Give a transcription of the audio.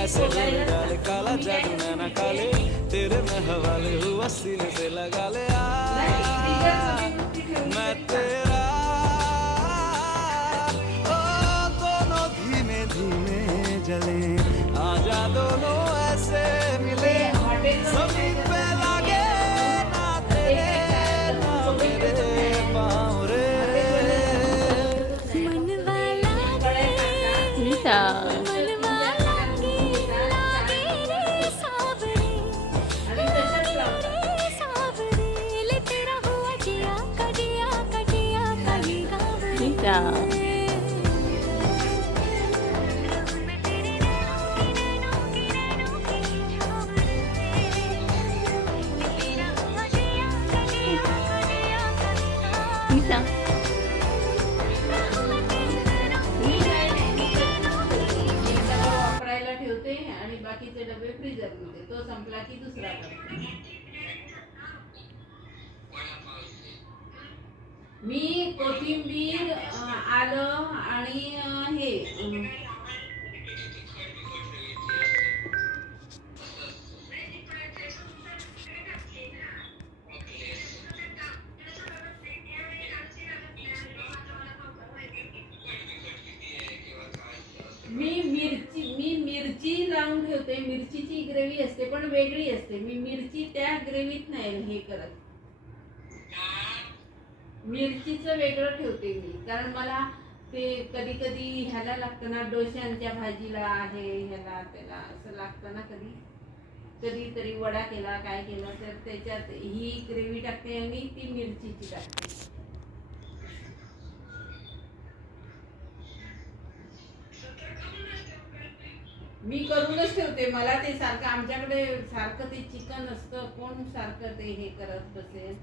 ऐसे डोले डाले काला जादू नैना काले तेरे में हवाले हुआ सीने से लगा ले मैं तेरा ओ दोनों धीमे धीमे जले आजा दोनों ऐसे मिले जमीन पे लागे ना तेरे ना मेरे पाँव रे वापरायला ठेवते आणि बाकीचे डबे फ्रीजर मध्ये तो संपला की दुसरा करते मी कोथिंबीर आलं आणि हे मी मिरची लावून ठेवते मिरचीची ग्रेव्ही असते पण वेगळी असते मी मिरची त्या ग्रेव्हीत नाही हे करत मिरचीचं वेगळं ठेवते मी कारण मला ते कधी कधी ह्याला लागतं ना डोश्यांच्या भाजीला आहे ह्याला त्याला असं लागतं ना कधीतरी वडा केला काय केलं तर त्याच्यात ही ग्रेव्ही टाकते आणि ती मिरचीची टाकते मी करूनच ठेवते मला ते सारखं आमच्याकडे सारखं ते चिकन असतं कोण सारखं ते हे करत बसेल